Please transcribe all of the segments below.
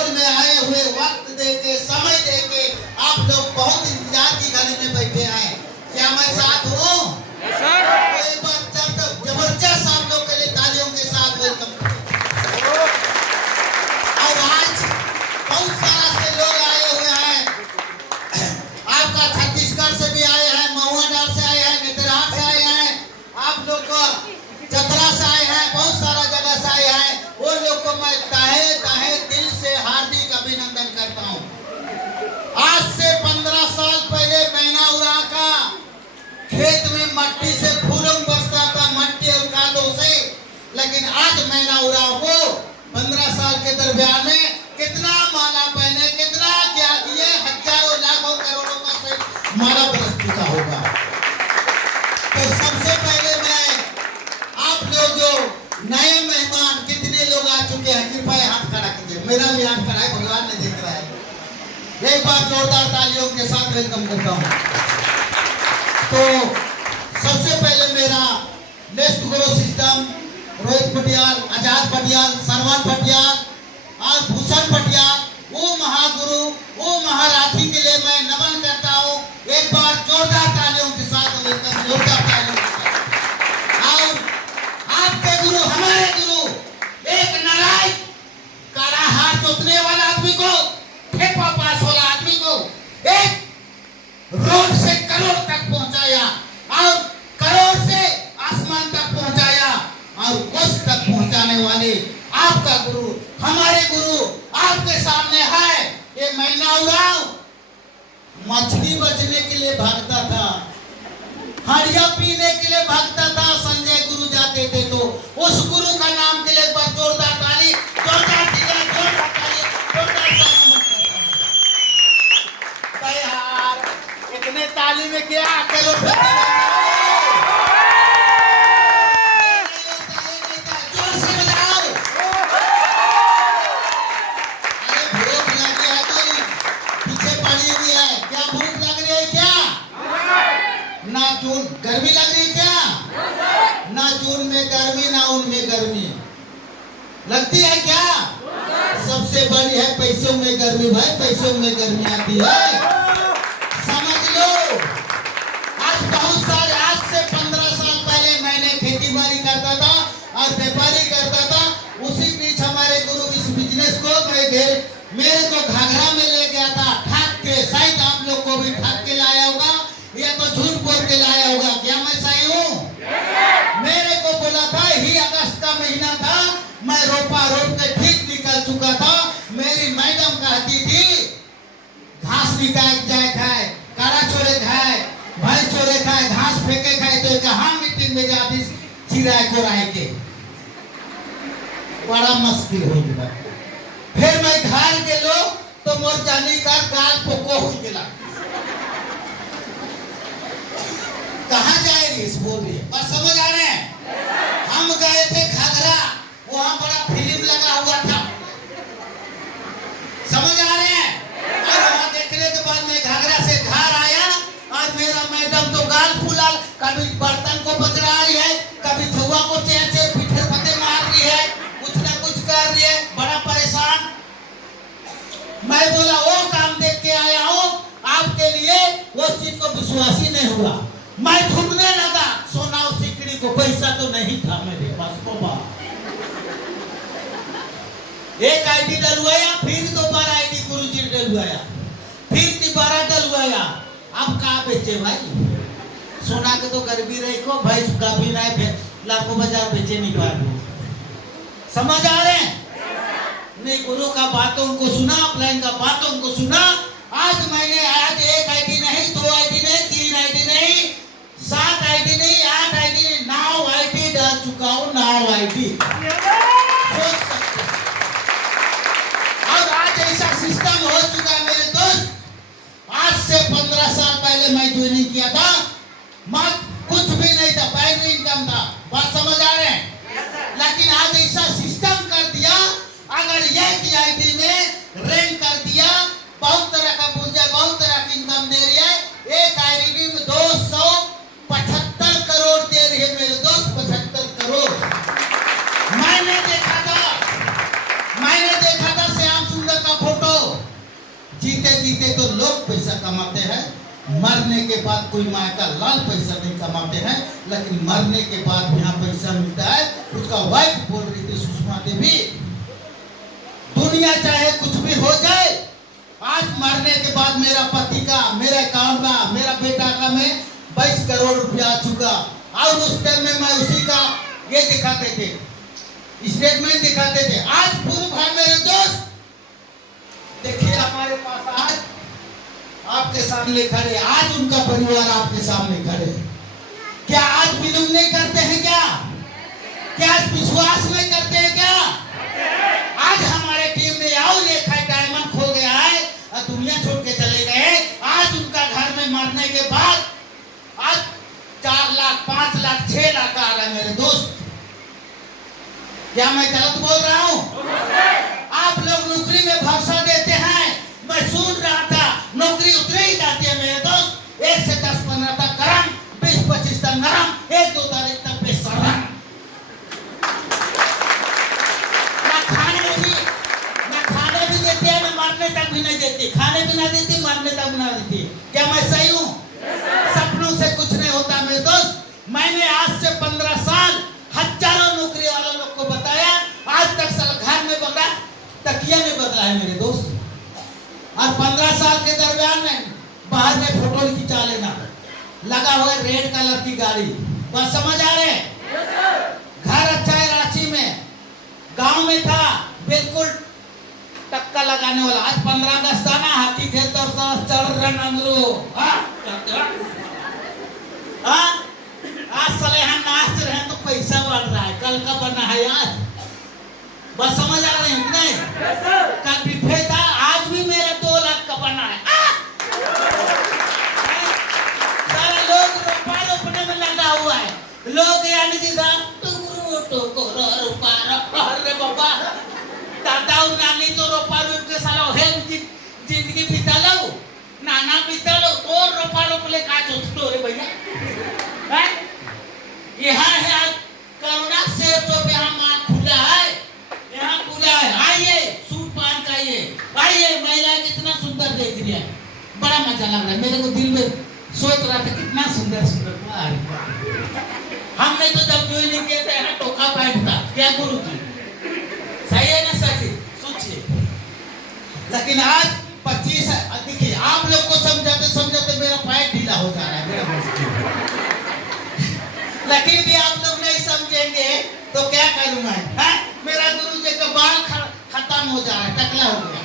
Road में आए हुए, वक्त देके, समय देके आप लोग बहुत इंतजार की घड़ी में बैठे हैं। क्या मैं साथ हूँ? एक बार जबरदस्त आप लोग के लिए तालियों के साथ वेलकम। और आज बहुत सारा से लोग आए हुए हैं। आपका छत्तीसगढ़ से भी आए हैं, महुआडार से आए हैं, नेतरहाट से आए हैं, आप लोग को चतरा से आए हैं, बहुत सारा जगह से आए हैं। वो लोग को मैं तहे तहे दिल से हार्दिक अभिनंदन करता हूँ। आज से 15 साल पहले मैना उड़ा का खेत में मट्टी से फूलों बरसता था, मट्टी और कादों से। लेकिन आज मैना उड़ा को 15 साल के दरमियान में कितना माला पहने, कितना क्या किए, हजारों लाखों करोड़ों का से माला बरस चुका होगा। तो सबसे पहले मैं आप लोग जो नए मेहमान कितने लोग आ चुके हैं, कृपया हाथ खड़ा कीजिए। मेरा भी हाथ खड़ा है, भगवान ने देख रहा है। एक बार जोरदार तालियों के साथ वेलकम करता हूँ। तो सबसे पहले मेरा नेक्स्ट गुरु सिस्टम रोहित पटियाल, आजाद पटियाल, सरवन पटियाल और भूषण पटियाल, वो महागुरु, वो महाराथी के लिए मैं नमन करता हूँ। एक बार जोरदार तालियों के साथ वेलकम, जोरदार तालियों के साथ। और आपके गुरु, हमारे गुरु, एक नारायण काला हाथ जोतने वाला आदमी को, ठेपा पास वाला आदमी को एक रोड से करोड़ तक पहुंचाया और करोड़ से आसमान तक पहुंचाया और कोस तक पहुंचाने वाले आपका गुरु, हमारे गुरु आपके सामने है। ये मैना उड़ाव मछली बचने के लिए भागता था, हरिया पीने के लिए भागता था। संजय गुरु जाते थे तो उस गुरु का नाम के लिए एक बार जोरदार ताली, जोरदार ताली, जोरदार ताली, जोरदार ताली। यार इतने ताली में क्या अकेले जोर से बजाओ। अरे भूख लगी है तो पीछे पड़ी हुई है, क्या भूख लग रही है क्या? ना जून गर्मी लग रही क्या? ना जून में गर्मी, ना उनमें गर्मी लगती है क्या? सबसे बड़ी है पैसों में गर्मी भाई, पैसों में गर्मी आती है, समझ लो। आज बहुत सारे, आज से 15 साल पहले मैंने खेती बाड़ी करता था और व्यापारी करता था। उसी बीच हमारे गुरु इस बिजनेस को मेरे को घाघरा में ले गया था, ठग के। शायद आप लोग को भी ठग के लाया होगा या तो झूठ बोल के लाया होगा। क्या मैं सही हूँ? मेरे को बोला था, ही अगस्त का महीना था, मैं रोपा रोप के ठीक निकल चुका था। मेरी मैडम कहती थी घास निकाल जाए खाए, कारा छोड़े खाए, भैंस छोड़े खाए, घास फेंके खाए। तो कहाँ मीटिंग में जाती चिराए को राय के, बड़ा मुश्किल हो गया। फिर मैं घर के लोग तो मोर जानी का गाल पोको हो गया। कहाँ जाएगी इस बोल रही है, और समझ आ रहे हैं? हम गए थे घाघरा, वहां बड़ा फिल्म लगा हुआ था, समझ आ रहे हैं? और वहां देखने के बाद मैं घाघरा से घर आया और मेरा मैडम तो गाल फुला, कभी बर्तन को बजरा रही है, कभी छुआ को चेयर से पीठे पते मार रही है, कुछ ना कुछ कर रही है, बड़ा परेशान। मैं बोला वो काम देख के आया हूँ आपके लिए, वो चीज को विश्वास ही नहीं हुआ। मैं ढूंढने लगा सोना और सिकड़ी को, पैसा तो नहीं था मेरे पास। एक आईडी डलवाया, फिर दोबारा आईडी गुरुजी डलवाया, फिर दोबारा डलवाया। अब कहाँ बेचे भाई? सोना के तो गरीबी रही को, भैंस का भी नहीं, लाखों बाजार बेचे नहीं पाए। समझ आ रहे हैं? नहीं, गुरु का बातों को सुना, प्लान का बातों को सुना। आज मैंने आज एक आईडी नहीं, 2 आईडी नहीं, 3 आईडी नहीं, 7 आईडी नहीं, 8 आईडी नहीं, 9 आईडी डाल चुका हूँ। 9 आईडी सोच सकते। और आज ऐसा सिस्टम हो चुका है मेरे दोस्त। आज से 15 साल पहले मैं ज्वाइनिंग किया था, मत कुछ भी नहीं था, बैंक इनकम था। बात समझ आ रहे हैं? लेकिन आज ऐसा सिस्टम कर दिया, अगर एक आईडी में रैंक कर दिया, बहुत तरह का पूंजी, बहुत तरह की इनकम दे रही है। एक आईडी में 275 करोड़ दे रही है मेरे दोस्त, 75 करोड़। मैंने देखा था श्याम सुंदर का कमाते हैं, मरने के बाद कोई माँ का लाल पैसा नहीं कमाते हैं, लेकिन मरने के बाद यहाँ पैसा मिलता है। उसका वाइफ बोल रही थी सुषमा देवी, दुनिया चाहे कुछ भी हो जाए, आज मरने के बाद मेरा पति का, मेरे अकाउंट में, मेरा बेटा का में 22 करोड़ रुपया आ चुका, और उस टाइम में मैं उसी का ये दिखाते थे, स्टेटमेंट दिखाते थे। आज प्रूफ है मेरे दोस्त, देखिए हमारे पास आज आपके सामने खड़े, आज उनका परिवार आपके सामने खड़े। क्या आज बिलीव नहीं करते हैं? क्या आज विश्वास नहीं करते हैं? क्या आज हमारे टीम ने और एक डायमंड खो गया है और दुनिया छोड़ के चले गए। आज उनका घर में मरने के बाद आज 4 लाख, 5 लाख, 6 लाख आ रहा है मेरे दोस्त। क्या मैं गलत बोल रहा हूँ? आप लोग नौकरी में भरोसा देते हैं, मैं सुन रहा था नौकरी उतरे ही जाती है मेरे दोस्त। 1 से 10, 15 तक गरम, 20, 25 तक नरम, 1, 2 तारीख तक बेशरम। खाने भी देते हैं, मैं मरने तक भी नहीं देती, खाने भी ना देती, मरने तक भी ना देती। क्या मैं सही हूँ? सपनों से कुछ नहीं होता मेरे दोस्त। मैंने आज से 15 साल हजारों नौकरी वालों लोग को बताया, आज तक साल घर में बदला, तकिया में बदला है मेरे दोस्त। और 15 साल के दरमियान में बाहर में फोटो खिंचा लेना, लगा हुआ रेड कलर की गाड़ी, बस समझ आ रहे हैं? घर अच्छा है रांची में, गांव में था बिल्कुल टक्का लगाने वाला। आज 15 अगस्त था ना, हाथी खेलता चल आज साले यहाँ नाच रहे हैं तो पैसा बढ़ रहा है, कल का बना है आज, बस समझ आ रहे हैं कि नहीं? कल बिफे था, आज भी मेरा 2 लाख का बना है। सारे लोग रोपा रोपने में लगा हुआ है, लोग यानी कि अरे बाबा दादा और नानी तो रोपा रोप के साला जिंदगी बिता लो, नाना बिता लो, और रोपा रोप ले का चोटो रे भैया। यहाँ है आज करुणा से तो यहाँ माँ खुला है, यहाँ खुला है, आइए सूट पहन के आइए, महिला कितना सुंदर देख रही है, बड़ा मजा लग रहा है मेरे को। दिल में सोच रहा था कितना सुंदर सुंदर। हमने तो जब जो नहीं किया था यहाँ टोका बैठता, क्या गुरु जी सही है ना? सही सोचिए। लेकिन आज 25 देखिए, आप लोग को समझाते समझाते मेरा पैर ढीला हो जा रहा है मेरा। लेकिन भी आप लोग नहीं समझेंगे तो क्या करूं मैं? मेरा गुरु जी का बाल खत्म हो जा रहा है, टकला हो गया,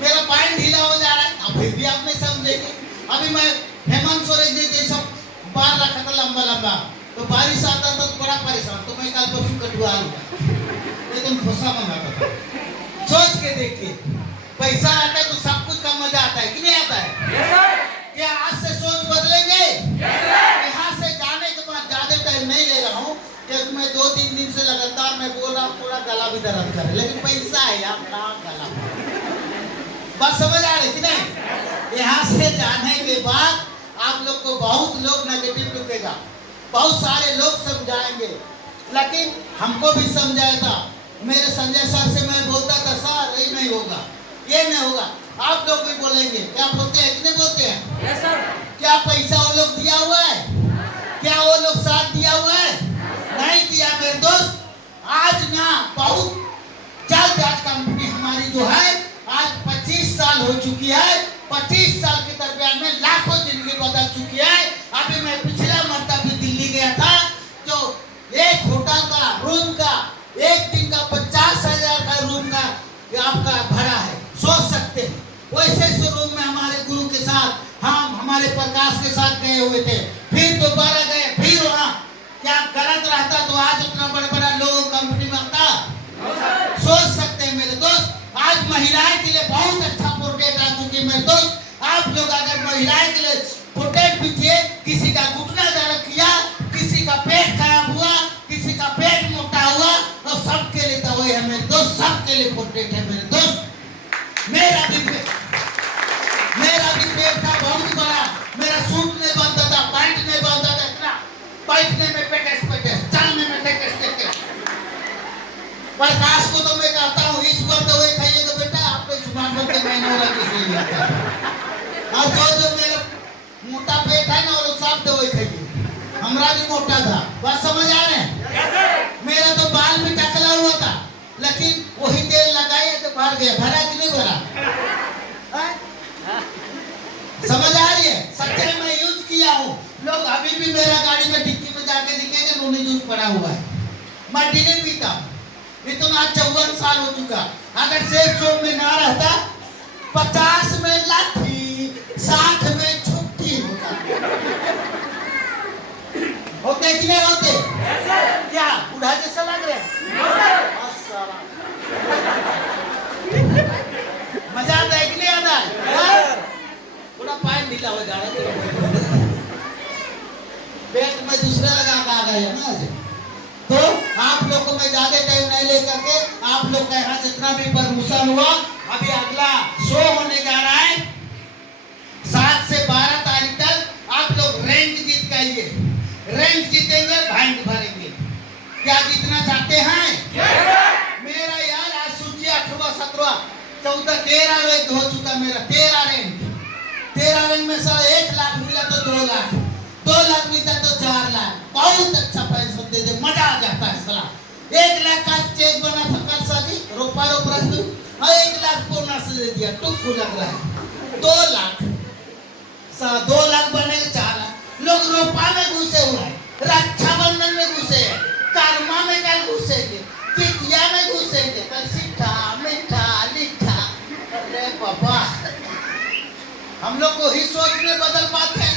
मेरा पैर ढीला हो जा रहा है, अब फिर भी आप नहीं समझेंगे। अभी मैं हेमंत सोरेन जी जैसा बाल रखा था लंबा लंबा, तो बारिश आता था तो बड़ा परेशान, तो मैं कल परसों कटवा लूंगा, लेकिन फुसा मंगाता था। सोच के देखिए, पैसा आता है तो सब कुछ का मजा आता है कि नहीं आता है? क्या आज से सोच बदलेंगे? यहाँ से जाने के बाद ज्यादा टाइम नहीं ले रहा हूँ, क्योंकि मैं 2-3 दिन से लगातार मैं बोल रहा हूँ, पूरा गला भी दर्द करे, लेकिन पैसा है यार, गला बस समझ आ रहे कि नहीं? यहाँ से जाने के बाद आप लोग को बहुत लोग नेगेटिव लिखेगा, बहुत सारे लोग समझाएंगे, लेकिन हमको भी समझाया था। मेरे संजय सर से मैं बोलता था, सर ये नहीं होगा, ये नहीं होगा, आप लोग भी बोलेंगे। क्या बोलते हैं कि नहीं बोलते हैं? yes, sir. क्या पैसा वो लोग दिया हुआ है? क्या वो लोग साथ दिया हुआ है? नहीं दिया मेरे दोस्त। आज ना बहुत जल्द आज कंपनी हमारी जो है आज 25 साल हो चुकी है, 25 साल के दरमियान में लाखों जिंदगी बदल चुकी है। अभी मैं पिछला मरतबा भी दिल्ली गया था, जो एक होटल का रूम का एक दिन का 50,000 का रूम का आपका भाड़ा है, सोच सकते हैं। वैसे रूम में हमारे गुरु के साथ हम हमारे प्रकाश के साथ गए हुए थे, फिर दोबारा गए, फिर वहाँ क्या गलत रहता तो आज इतना बड़ा बड़ा लोगों कंपनी में आता? सोच सकते हैं मेरे दोस्त। आज महिलाएं के लिए बहुत अच्छा प्रोजेक्ट आ चुकी है मेरे दोस्त। आप लोग अगर महिलाएं के लिए प्रोटेक्ट पीछे, किसी का घुटना दर्द किया, किसी का पेट खराब हुआ, किसी का पेट मोटा हुआ, तो सबके लिए दवाई है मेरे दोस्त, सबके लिए प्रोटेक्ट है मेरे दोस्त। मेरा भी पेट था बहुत बड़ा, मेरा सूट नहीं बनता था, पैंट नहीं बनता था, इतना बैठने में पेटेस चलने में टेकेस। प्रकाश को तो मैं कहता हूँ इस बार दवाई खाइएगा बेटा, आपको सुबह के महीने वाला किसी नहीं आता। और बॉडी मोटा था। बात समझ आ रहे हैं? मेरा तो बाल भी टकला हुआ था, लेकिन वही तेल लगाए तो भर गया। भरा कि नहीं भरा? समझ आ रही है? सच्चाई मैं यूज किया हूँ। लोग अभी भी मेरा गाड़ी में डिक्की में जाके दिखेंगे नूनी जूस पड़ा हुआ है। मैं नहीं पीता हूँ, इतना 54 साल हो चुका। अगर सेफ जोन में ना रहता 50 में लाठी 60 में छुट्टी होते कि नहीं होते? क्या बूढ़ा जैसा लग रहे हैं? मजा आता है कि नहीं आता है? थोड़ा पानी ढीला हो जा रहा है, पेट में दूसरा लगा के आ गए है ना आज। तो आप लोग को मैं ज्यादा टाइम नहीं लेकर के, आप लोग का यहाँ जितना भी प्रमोशन हुआ, अभी अगला शो होने जा रहा है 7 से 12 तारीख तक। आप लोग रैंक जीत के आइए, रैंक जीतेंगे बैंक भरेंगे। क्या जीतना चाहते हैं? मेरा यार आज सूची 18, 17, 14, 13 रैंक हो चुका मेरा। 13 रैंक में सर 1 लाख मिला तो 2 लाख, 2 लाख मिलता तो 4 लाख। बहुत अच्छा पैसा दे दे, मजा आ जाता है साला। 1 लाख का चेक बना था कल साजी, रोपा 1 लाख बोनस दे दिया, टुक्कू लग रहा है। 2 लाख 2 लाख बने 4 लाख। लोग रोपा में घुसे हुए हैं, रक्षाबंधन में घुसे हैं, कर्मा में कल घुसेंगे, किटिया में घुसेंगे, कल सिक्का मीठा लिखा। अरे बाबा, हम लोग को ही सोच में बदल पाते हैं।